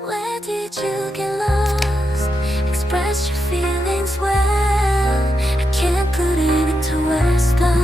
Where did you get lost? Express your feelings well. I can't put it into words, but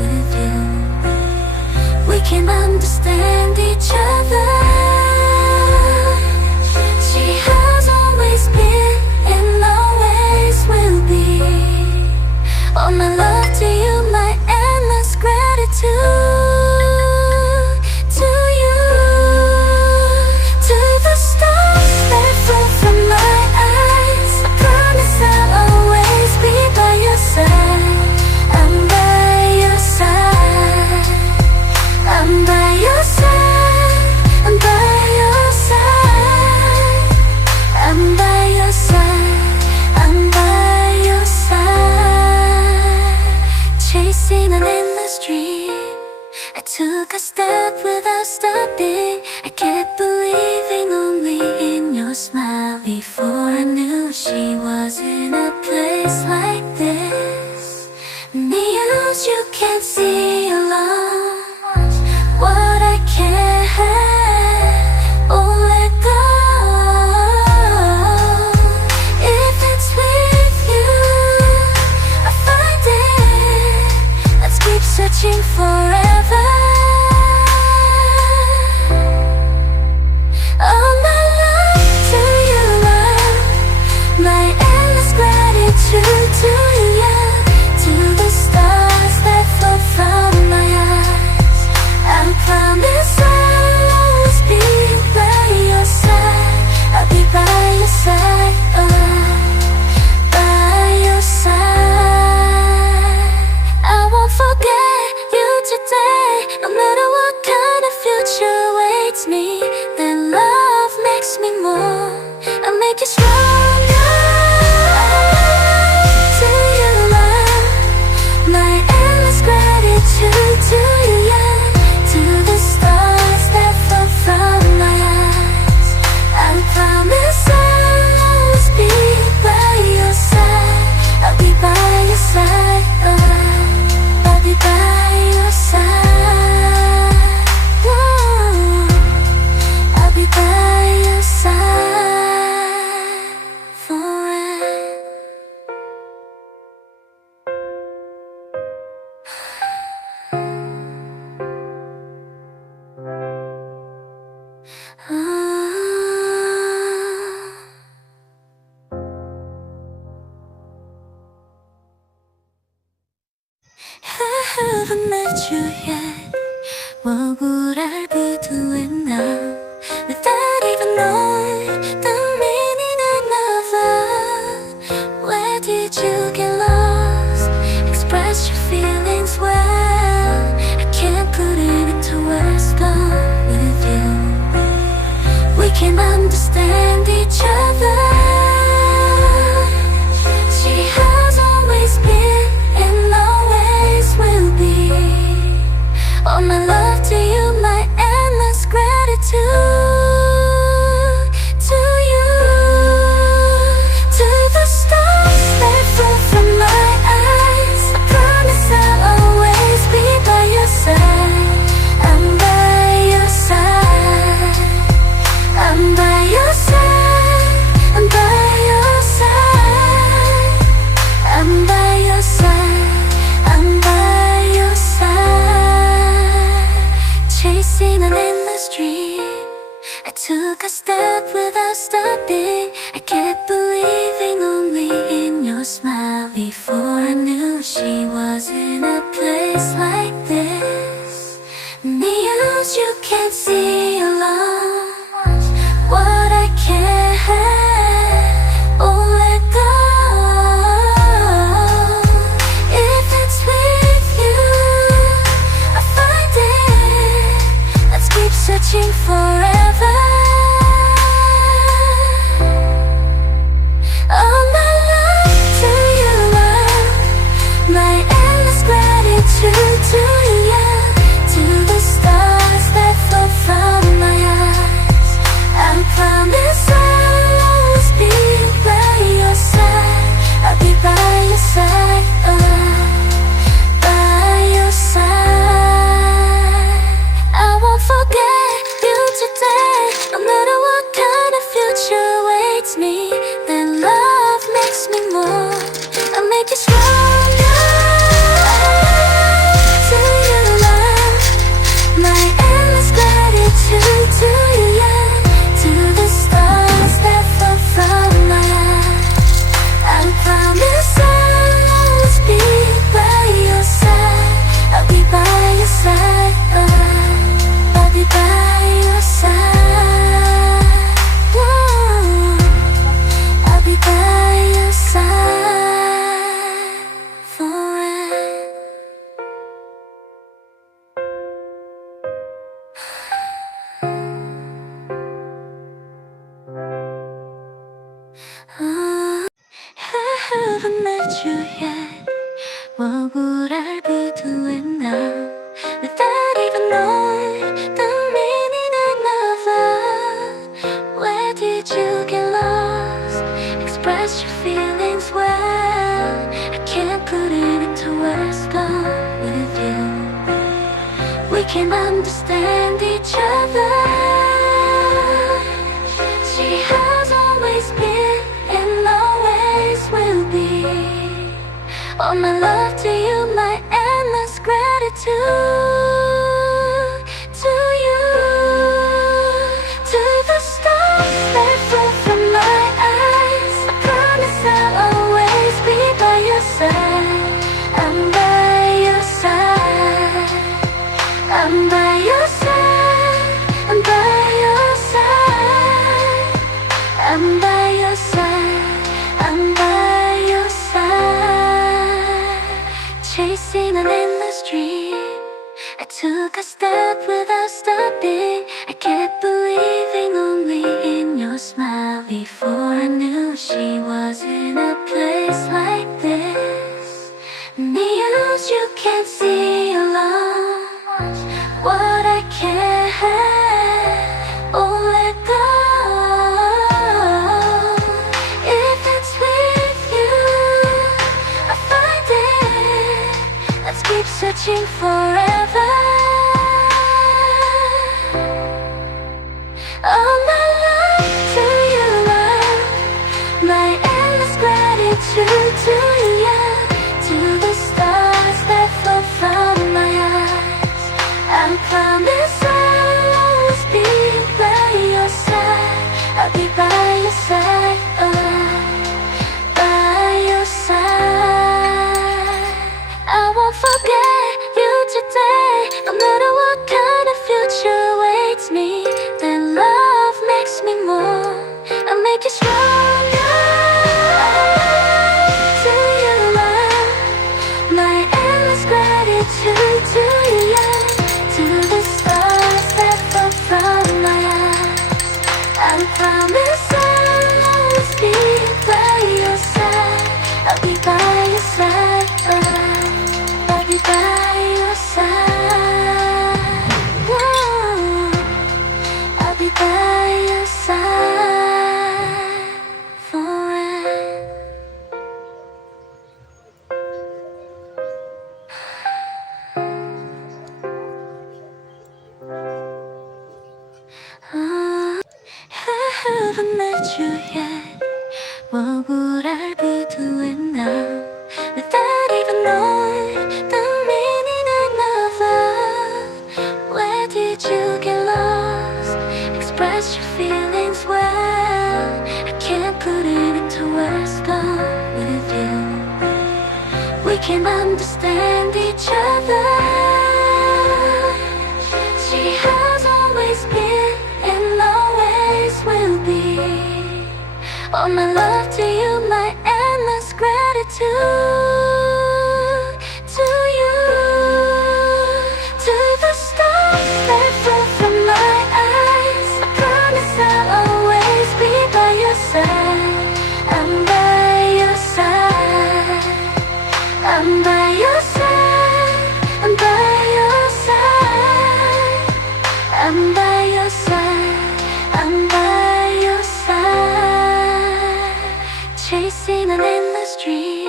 with you we can understand each other. She has always been and always will be. All my love to you, my endless gratitude. Chasing an endless dream, I took a step without stopping. I kept believing only in your smile. Before I knew she was in a place like this. News you can't see alone. What I can't have, oh let go. If it's with you, I find it. Let's keep searching forever. All my love to you, love. My endless gratitude to you, yeah. To the stars that fall from my eyes. I promise I'll always be by your side. I'll be by your side, by your side. I won't forget you today. No matter what kind of future awaits me, then love makes me more. I'll make you stronger. To you, love. My endless gratitude to you, yeah. To the stars that fall from my eyes. I promise I'll always be by your side. I'll be by your side, I'll be by your side. I'll be by your side forever. I haven't met you yet. What would I be doing now without even knowing the meaning of love? Where did you get lost? Express your feelings well. I can't put it into words, but with you we can understand each other. She has always been and always will be. All my love to you, my endless gratitude to you. To the stars that fall from my eyes. I promise I'll always be by your side. I'm by your side. I'm by your side. I'm by your side. I'm by your side. I'm by your side. Chasing an endless dream, I took a step without stopping. I kept believing only in your smile. Before I knew she was in a place like this. News you can't see alone. What I can't have, oh let go. If it's with you, I find it. Let's keep searching forever. All my love to you, love. My endless gratitude to you, yeah. To the stars that fall from met you yet. What would I be doing now without even knowing the meaning of love? Where did you get lost? Express your feelings well. I can't put it into words, but with you we can understand each other. She has always been and always will be. All my love to you, my endless gratitude to you. To the stars that fall from my eyes, I promise I'll always be by your side. I'm by your side. I'm by your side. I'm by your side. I'm by your side. I'm by your side. Chasing an endless dream, I took a step without stopping. I kept believing only in your smile. Before I knew she was in a place like this. News you can't see alone. What I can't have, oh let go. If it's with you, I find it. Let's keep searching forever. All my love to you, love. My endless gratitude to you, yeah. To the stars that fall from my eyes, I promise I'll always be by your side. I'll be by your side, by your side. I won't forget you today. No matter what kind of future awaits me, then love makes me more. I'll make you stronger. To you, love. My endless gratitude to you, yeah. To the stars that fall from my eyes, I promise I'll always be by your side. I'll be by your side, I'll be by your side. Whoa. I'll be by your side forever. I haven't met you yet. What would I be doing now without even knowing the meaning of love? Where did you get lost? Express your feelings well. I can't put it into words, but with you we can understand each other. She has always been and always will be. All my love to you, my endless gratitude to you. To the stars that fall from my eyes, I promise I'll always be by your side. I'm by your side. I'm by your side. I'm by your side. I'm by your side. I'm by your side. Chasing an endless dream,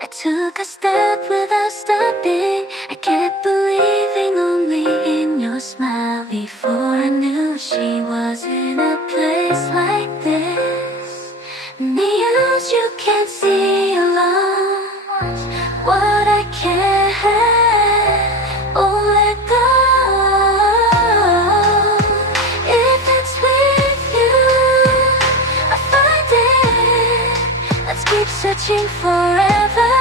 I took a step without stopping. I kept believing only in your smile. Before I knew she was in a place like this. News you can't see alone. What I can't have, oh let go. If it's with you, I find it. Let's keep searching forever.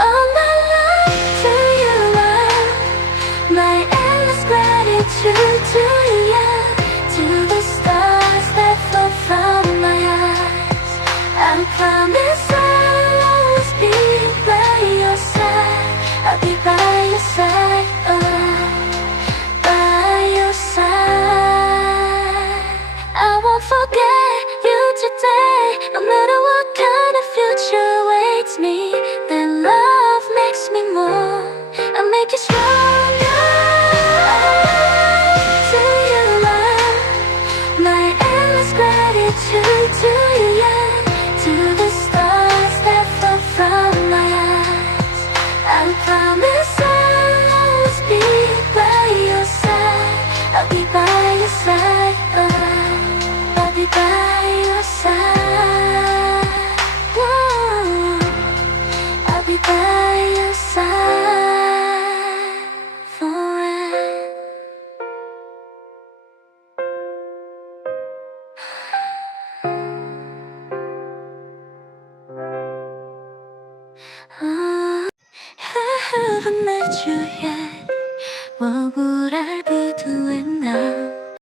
All my love to you, love. My endless gratitude to you, yeah. To the stars that fall from my eyes, I promise I'll always be by your side. I'll be by your side, by your side. I won't forget you today. return to you yet, to the stars that fall from my eyes. I promise I'll always be by your side. I'll be by your side, I'll be by your side. Whoa. I'll be by your side forever. I haven't met you yet.